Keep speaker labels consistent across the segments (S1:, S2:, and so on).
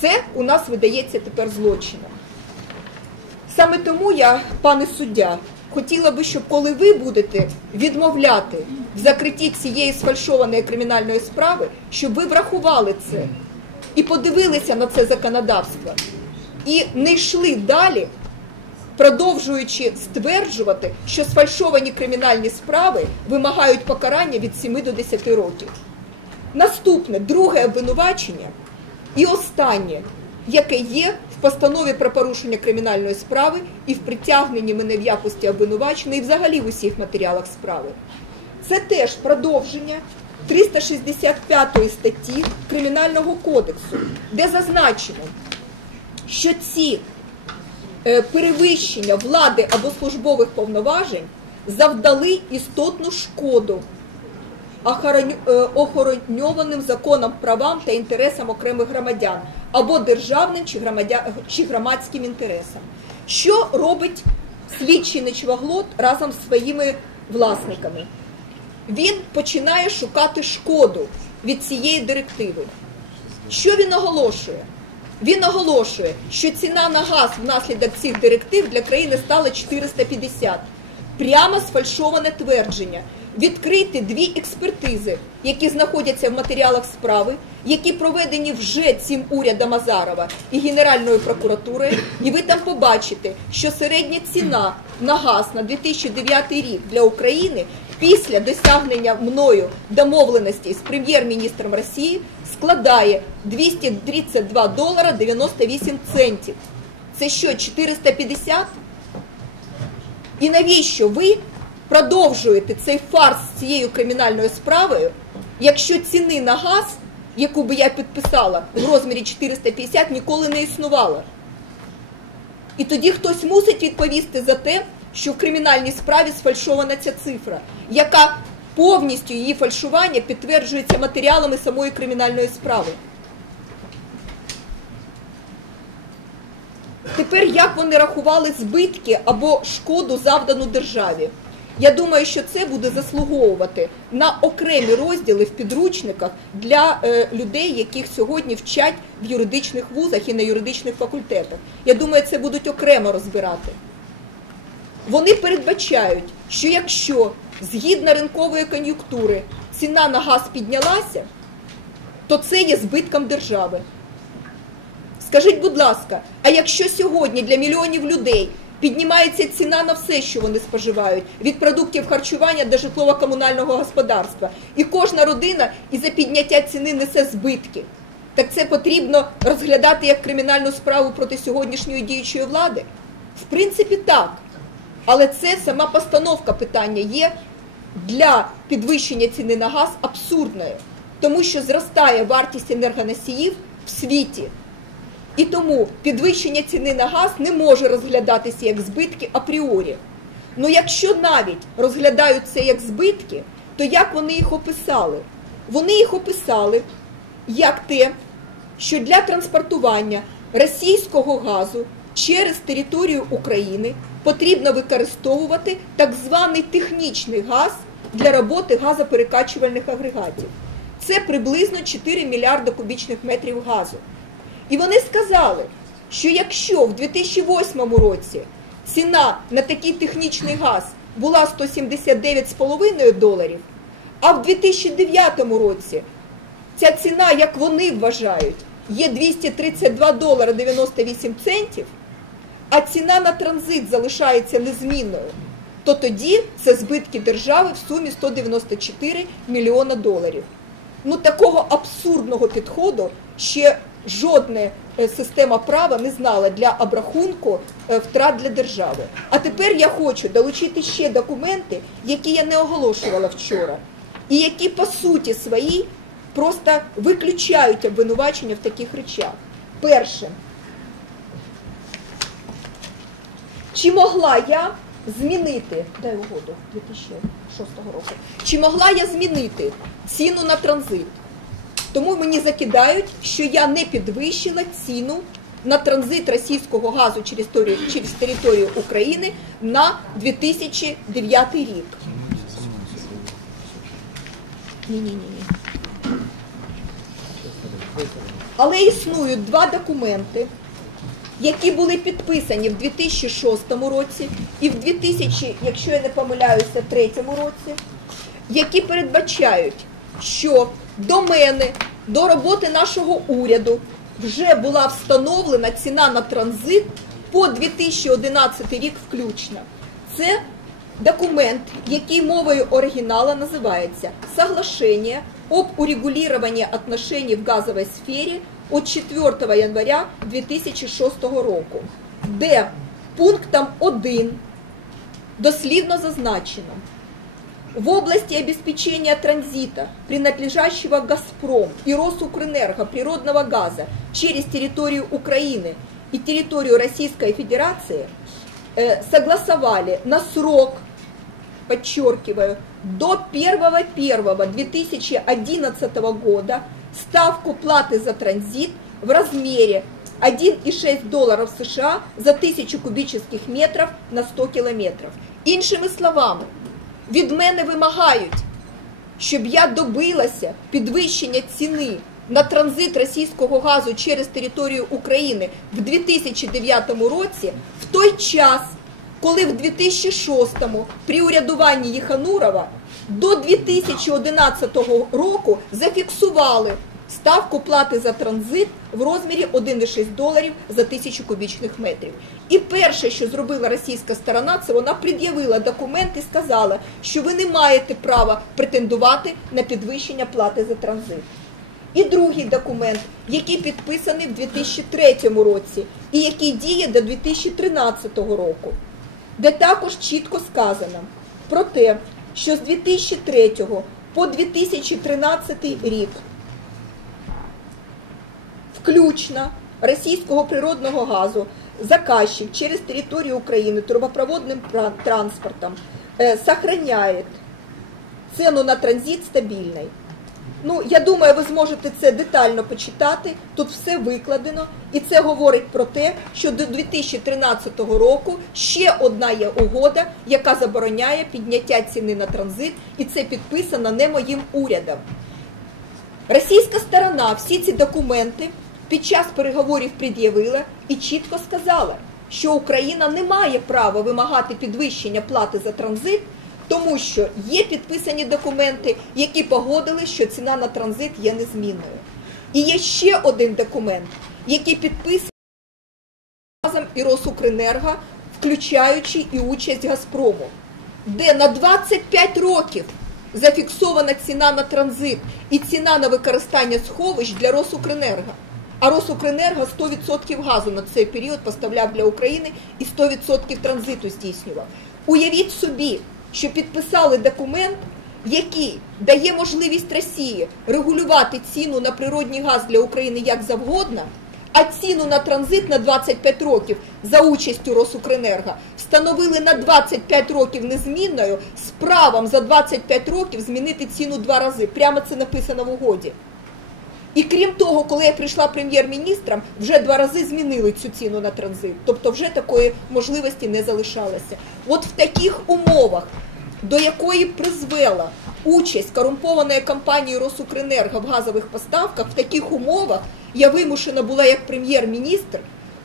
S1: Це у нас видається тепер злочином. Саме тому я, пане суддя, хотіла би, щоб коли ви будете відмовляти в закритті цієї сфальшованої кримінальної справи, щоб ви врахували це і подивилися на це законодавство, і не йшли далі, продовжуючи стверджувати, що сфальшовані кримінальні справи вимагають покарання від 7 до 10 років. Наступне, друге обвинувачення і останнє, яке є в постанові про порушення кримінальної справи і в притягненні мене в якості обвинуваченої і взагалі в усіх матеріалах справи. Це теж продовження 365 статті Кримінального кодексу, де зазначено, що ці е, перевищення влади або службових повноважень завдали істотну шкоду охороньованим законом правам та інтересам окремих громадян або державним чи, громадя... чи громадським інтересам. Що робить слідчий Нечваглот разом з своїми власниками? Він починає шукати шкоду від цієї директиви. Що він оголошує? Він оголошує, що ціна на газ внаслідок цих директив для країни стала 450. Прямо сфальшоване твердження. Відкрити дві експертизи, які знаходяться в матеріалах справи, які проведені вже цим урядом Азарова і Генеральною прокуратурою, і ви там побачите, що середня ціна на газ на 2009 рік для України після досягнення мною домовленості з прем'єр-міністром Росії складає 232 долара 98 центів. Це що, 450? І навіщо ви продовжуєте цей фарс з цією кримінальною справою, якщо ціни на газ, яку би я підписала в розмірі 450, ніколи не існувало? І тоді хтось мусить відповісти за те, що в кримінальній справі сфальшована ця цифра, яка повністю її фальшування підтверджується матеріалами самої кримінальної справи. Тепер як вони рахували збитки або шкоду завдану державі? Я думаю, що це буде заслуговувати на окремі розділи в підручниках для е, людей, яких сьогодні вчать в юридичних вузах і на юридичних факультетах. Я думаю, це будуть окремо розбирати. Вони передбачають, що якщо згідно ринкової кон'юнктури ціна на газ піднялася, то це є збитком держави. Скажіть, будь ласка, а якщо сьогодні для мільйонів людей піднімається ціна на все, що вони споживають, від продуктів харчування до житлово-комунального господарства, і кожна родина із-за підняття ціни несе збитки, так це потрібно розглядати як кримінальну справу проти сьогоднішньої діючої влади? В принципі, так. Але це сама постановка питання є для підвищення ціни на газ абсурдною, тому що зростає вартість енергоносіїв в світі. І тому підвищення ціни на газ не може розглядатися як збитки апріорі. Ну якщо навіть розглядають це як збитки, то як вони їх описали? Вони їх описали як те, що для транспортування російського газу через територію України потрібно використовувати так званий технічний газ для роботи газоперекачувальних агрегатів. Це приблизно 4 мільярди кубічних метрів газу. І вони сказали, що якщо в 2008 році ціна на такий технічний газ була 179,5 доларів, а в 2009 році ця ціна, як вони вважають, є 232 долари 98 центів, а ціна на транзит залишається незмінною, то тоді це збитки держави в сумі 194 мільйона доларів. Ну такого абсурдного підходу ще жодна е, система права не знала для обрахунку е, втрат для держави. А тепер я хочу долучити ще документи, які я не оголошувала вчора, і які по суті своїй просто виключають обвинувачення в таких речах. Перше, чи могла я змінити, дай угоду 2006 року, чи могла я змінити ціну на транзит? Тому мені закидають, що я не підвищила ціну на транзит російського газу через територію, через територію України на 2009 рік. Ні, ні, ні, ні. Але існують два документи, які були підписані в 2006 році і в 2000, якщо я не помиляюся, третьому році, які передбачають, що до мене, до роботи нашого уряду вже була встановлена ціна на транзит по 2011 рік включно. Це документ, який мовою оригінала називається «Соглашение об урегулировании отношений в газовой сфере от 4 января 2006 року, де пунктом 1 дослівно зазначено в области обеспечения транзита, принадлежащего «Газпром» и «Росукрэнерго» природного газа через территорию Украины и территорию Российской Федерации э, согласовали на срок, подчеркиваю, до 1.1.2011 года ставку платы за транзит в размере 1,6 долларов США за тисячу кубічних метрів на 100 кілометрів. Іншими словами, від мене вимагають, щоб я добилася підвищення ціни на транзит російського газу через територію України в 2009 році в той час, коли в 2006-му при урядуванні Єханурова до 2011 року зафіксували ставку плати за транзит в розмірі 1,6 доларів за тисячу кубічних метрів. І перше, що зробила російська сторона, це вона пред'явила документ і сказала, що ви не маєте права претендувати на підвищення плати за транзит. І другий документ, який підписаний в 2003 році і який діє до 2013 року, де також чітко сказано про те, що з 2003 по 2013 рік включно російського природного газу заказчик через територію України трубопроводним транспортом э, сохраняет цену на транзит стабільною. Ну, я думаю, ви зможете це детально почитати. Тут все викладено, і це говорить про те, що до 2013 року ще одна є угода, яка забороняє підняття ціни на транзит, і це підписано не моїм урядом. Російська сторона всі ці документи під час переговорів пред'явила і чітко сказала, що Україна не має права вимагати підвищення плати за транзит, тому що є підписані документи, які погодили, що ціна на транзит є незмінною. І є ще один документ, який підписаний разом і Росукренерго, включаючи і участь Газпрому, де на 25 років зафіксована ціна на транзит і ціна на використання сховищ для Росукренерго. А Росукренерго 100% газу на цей період поставляв для України і 100% транзиту здійснював. Уявіть собі, що підписали документ, який дає можливість Росії регулювати ціну на природний газ для України як завгодно, а ціну на транзит на 25 років за участю Росукренерго встановили на 25 років незмінною з правом за 25 років змінити ціну два рази. Прямо це написано в угоді. І крім того, коли я прийшла прем'єр-міністром, вже два рази змінили цю ціну на транзит. Тобто вже такої можливості не залишалося. От в таких умовах, до якої призвела участь корумпованої компанії Росукренерго в газових поставках, в таких умовах я вимушена була як прем'єр-міністр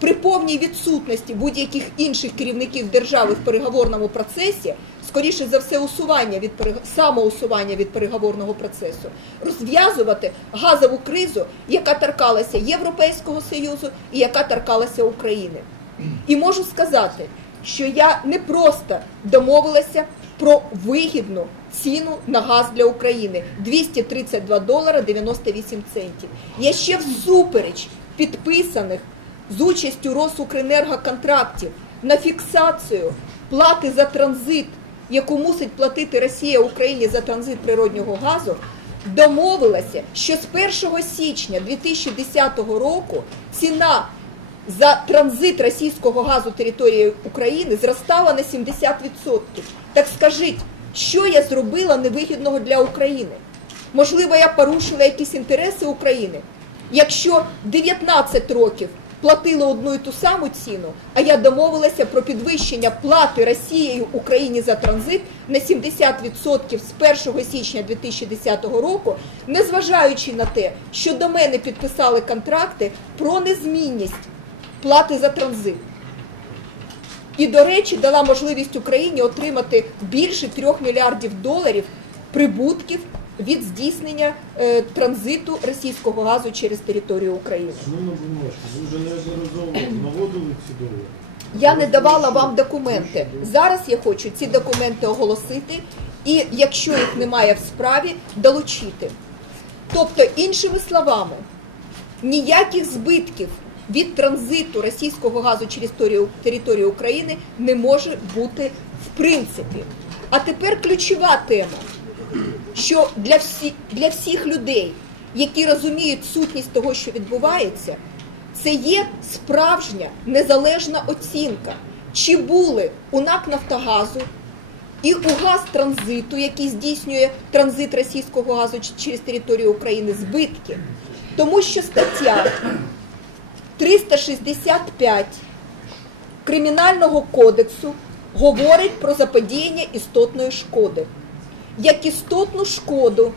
S1: при повній відсутності будь-яких інших керівників держави в переговорному процесі, скоріше за все, усування від самоусування від переговорного процесу, розв'язувати газову кризу, яка торкалася Європейського Союзу і яка торкалася України. І можу сказати, що я не просто домовилася про вигідну ціну на газ для України 232 долара 98 центів. Я ще всупереч підписаних з участю Росукренерго контрактів на фіксацію плати за транзит, яку мусить платити Росія Україні за транзит природнього газу, домовилася, що з 1 січня 2010 року ціна за транзит російського газу територією України зростала на 70%. Так скажіть, що я зробила невигідного для України? Можливо, я порушила якісь інтереси України? Якщо 19 років платили одну і ту саму ціну, а я домовилася про підвищення плати Росією Україні за транзит на 70% з 1 січня 2010 року, незважаючи на те, що до мене підписали контракти про незмінність плати за транзит. І, до речі, дала можливість Україні отримати більше 3 мільярдів доларів прибутків від здійснення е, транзиту російського газу через територію України.
S2: Шановна Бумажка, ви вже неодноразово наводили ці доводи.
S1: Я не давала вам документи. Зараз я хочу ці документи оголосити, і якщо їх немає в справі, долучити. Тобто, іншими словами, ніяких збитків від транзиту російського газу через територію України не може бути в принципі. А тепер ключова тема, що для, всі, для всіх людей, які розуміють сутність того, що відбувається, це є справжня незалежна оцінка, чи були у НАК Нафтогазу і у газ транзиту, який здійснює транзит російського газу через територію України, збитки. Тому що стаття 365 Кримінального кодексу говорить про заподіяння істотної шкоди. Як істотну шкоду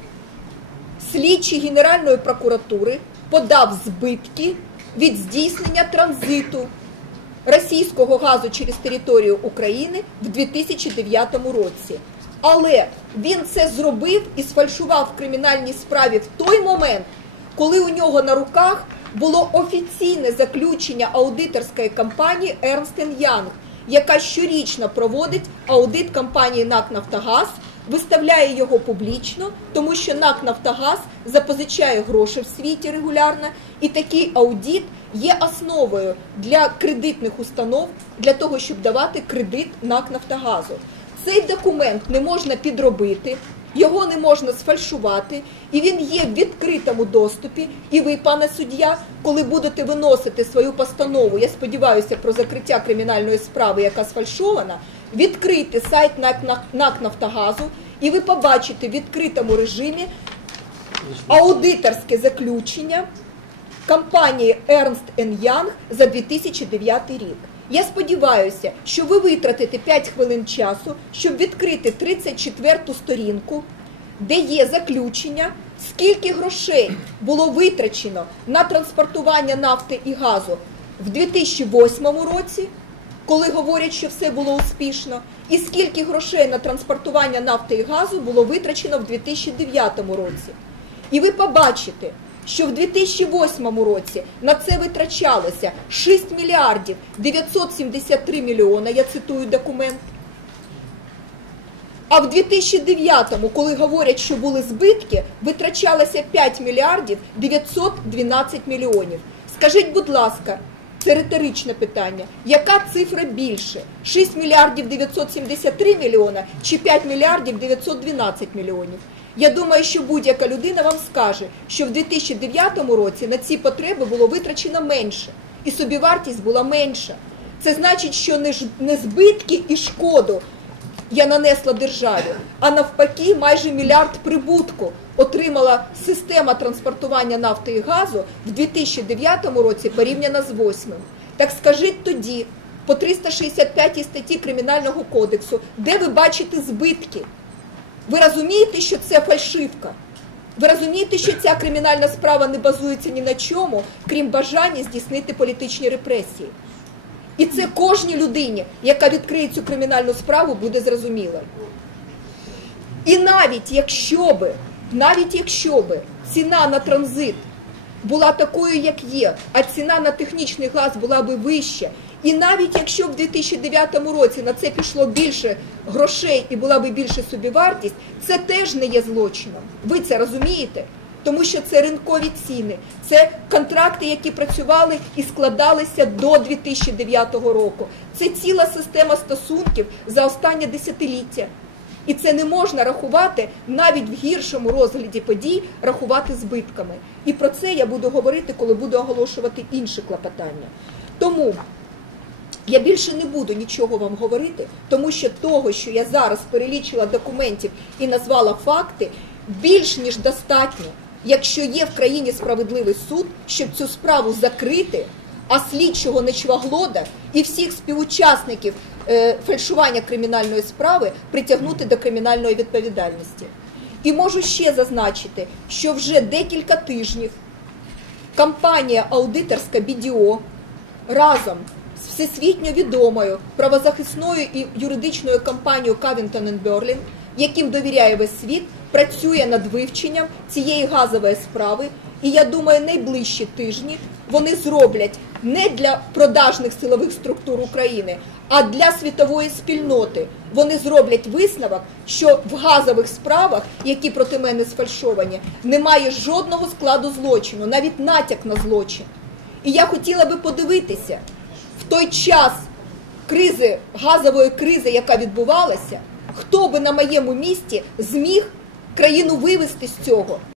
S1: слідчий Генеральної прокуратури подав збитки від здійснення транзиту російського газу через територію України в 2009 році. Але він це зробив і сфальшував в кримінальній справі в той момент, коли у нього на руках було офіційне заключення аудиторської компанії Ernst Young, яка щорічно проводить аудит компанії НАК Нафтогаз, виставляє його публічно, тому що НАК Нафтогаз запозичає гроші в світі регулярно, і такий аудит є основою для кредитних установ для того, щоб давати кредит НАК Нафтогазу. Цей документ не можна підробити, його не можна сфальшувати, і він є в відкритому доступі. І ви, пане суддя, коли будете виносити свою постанову, я сподіваюся, про закриття кримінальної справи, яка сфальшована, відкрийте сайт НАК Нафтогазу, і ви побачите в відкритому режимі аудиторське заключення компанії Ernst Young за 2009 рік. Я сподіваюся, що ви витратите 5 хвилин часу, щоб відкрити 34-ту сторінку, де є заключення, скільки грошей було витрачено на транспортування нафти і газу в 2008 році, коли говорять, що все було успішно, і скільки грошей на транспортування нафти і газу було витрачено в 2009 році. І ви побачите, що в 2008 році на це витрачалося 6 мільярдів 973 мільйона, я цитую документ. А в 2009-му, коли говорять, що були збитки, витрачалося 5 мільярдів 912 мільйонів. Скажіть, будь ласка, це риторичне питання. Яка цифра більше? 6 мільярдів 973 мільйона чи 5 мільярдів 912 мільйонів? Я думаю, що будь-яка людина вам скаже, що в 2009 році на ці потреби було витрачено менше, і собівартість була менша. Це значить, що не збитки і шкоду я нанесла державі, а навпаки, майже мільярд прибутку отримала система транспортування нафти і газу в 2009 році порівняно з 2008. Так скажіть тоді, по 365 статті Кримінального кодексу, де ви бачите збитки? Ви розумієте, що це фальшивка? Ви розумієте, що ця кримінальна справа не базується ні на чому, крім бажання здійснити політичні репресії? І це кожній людині, яка відкриє цю кримінальну справу, буде зрозуміло. І навіть якщо би, навіть якщо би ціна на транзит була такою, як є, а ціна на технічний газ була би вища, і навіть якщо в 2009 році на це пішло більше грошей і була би більша собівартість, це теж не є злочином. Ви це розумієте? Тому що це ринкові ціни, це контракти, які працювали і складалися до 2009 року. Це ціла система стосунків за останнє десятиліття. І це не можна рахувати навіть в гіршому розгляді подій, рахувати збитками. І про це я буду говорити, коли буду оголошувати інші клопотання. Тому я більше не буду нічого вам говорити, тому що того, що я зараз перелічила документів і назвала факти, більш ніж достатньо, якщо є в країні справедливий суд, щоб цю справу закрити, а слідчого Нечваглода і всіх співучасників е, фальшування кримінальної справи притягнути до кримінальної відповідальності. І можу ще зазначити, що вже декілька тижнів компанія аудиторська BDO разом з всесвітньо відомою правозахисною і юридичною компанією Cavington Берлін, яким довіряє весь світ, працює над вивченням цієї газової справи. І я думаю, найближчі тижні вони зроблять не для продажних силових структур України, а для світової спільноти. Вони зроблять висновок, що в газових справах, які проти мене сфальшовані, немає жодного складу злочину, навіть натяк на злочин. І я хотіла би подивитися в той час кризи, газової кризи, яка відбувалася, хто би на моєму місці зміг країну вивести з цього.